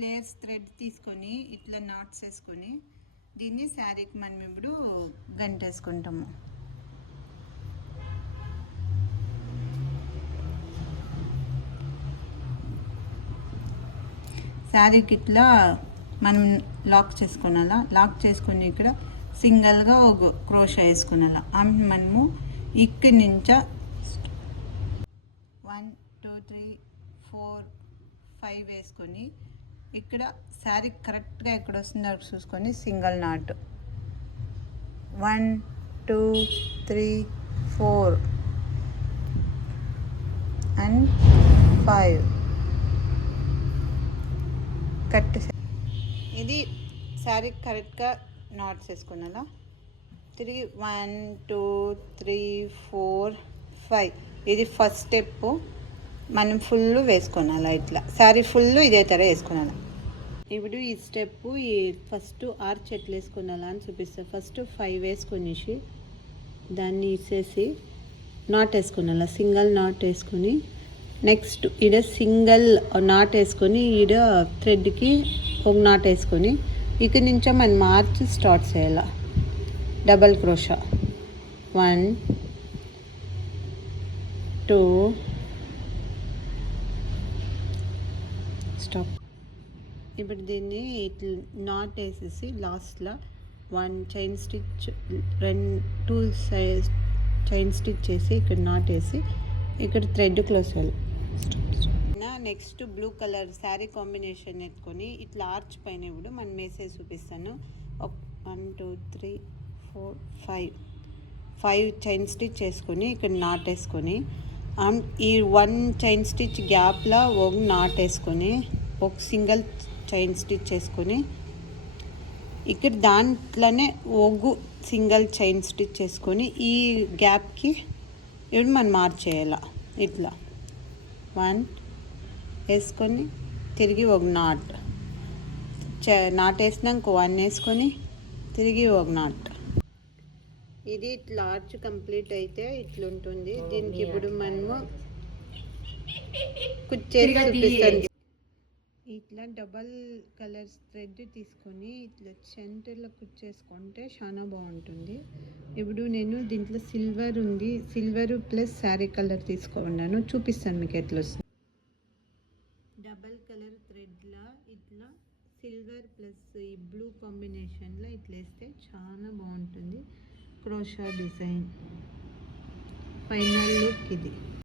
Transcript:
Layers thread తీసుకొని ఇట్లా NATS వేసుకొని దీన్ని శారీకి మనం ఇప్పుడు గంటేసుకుంటాము. శారీకి ఇట్లా మనం లాక్ చేసుకునేలా, లాక్ చేసుకొని ఇక్కడ సింగిల్గా ఒక క్రోషా వేసుకునేలా. మనము ఇక్కడి నుంచి 1 2 3 4 5 వేసుకొని ఇక్కడ శారీ కరెక్ట్గా ఎక్కడ వస్తుందో అక్కడ చూసుకొని సింగిల్ నాట్ 1 2 3 4 అండ్ 5 కట్. ఇది శారీ కరెక్ట్గా నాట్స్ వేసుకునేలా. తిరిగి 1 2 3 4 5 ఇది ఫస్ట్ స్టెప్. మనం ఫుల్ వేసుకున్నాలా, ఇట్లా శారీ ఫుల్ ఇదే తర వేసుకున్నాలా. ఇప్పుడు ఈ స్టెప్ ఈ ఫస్ట్ ఆర్చ్ ఎట్లా వేసుకున్నాలా అని చూపిస్తా. ఫస్ట్ 5 వేసుకొనేసి దాన్ని ఇసేసి నాట్ వేసుకున్నాలా, సింగిల్ నాట్ వేసుకొని నెక్స్ట్ ఈడ సింగిల్ నాట్ వేసుకొని ఈడ థ్రెడ్కి ఒక నాట్ వేసుకొని ఇక్కడి నుంచో మనం మార్చ్ స్టార్ట్ చేయాలి. Double crochet 1 2 stop. ఇప్పుడు దీన్ని ఇట్లా నాట్ వేసేసి లాస్ట్లో 1 చైన్ స్టిచ్ 2 చైన్ స్టిచ్ చేసి ఇక్కడ నాట్ వేసి ఇక్కడ థ్రెడ్ క్లోజ్ చేయాలి. Next blue colour sari combination ఎత్తుకొని ఇట్లా ఆర్చ్ పైన ఇప్పుడు మనం వేసేసి చూపిస్తాను. 1 2 3 4 5 చైన్ స్టిచ్ వేసుకొని ఇక్కడ నాట్ వేసుకొని ఈ 1 చైన్ స్టిచ్ గ్యాప్లో ఒక నాట్ వేసుకొని ఒక సింగిల్ చైన్ స్టిచ్ వేసుకొని ఇక్కడ దాంట్లోనే ఒక సింగిల్ చైన్ స్టిచ్ వేసుకొని ఈ గ్యాప్కి ఇప్పుడు మనం మార్చ్ చేయాలి. ఇట్లా 1 వేసుకొని తిరిగి ఒక నాట్ వేసినాక 1 వేసుకొని తిరిగి ఒక నాట్. ఇది ఇట్లా ఆర్చ్ కంప్లీట్ అయితే ఇట్లుంటుంది. దీనికి ఇప్పుడు మనము కుచ్చేసి చూపిస్తాను. ఇట్లా డబల్ కలర్స్ థ్రెడ్ తీసుకొని ఇట్లా సెంటర్లో కుచ్చేసుకుంటే చాలా బాగుంటుంది. ఇప్పుడు నేను దీంట్లో సిల్వర్ ఉంది, సిల్వర్ ప్లస్ శారీ కలర్ తీసుకున్నాను, చూపిస్తాను మీకు ఎట్లా వస్తుంది. డబల్ కలర్ థ్రెడ్లా ఇట్లా సిల్వర్ ప్లస్ ఈ బ్లూ కాంబినేషన్లో ఇట్లా వేస్తే చాలా బాగుంటుంది. క్రోషా డిజైన్ ఫైనల్ లుక్ ఇది.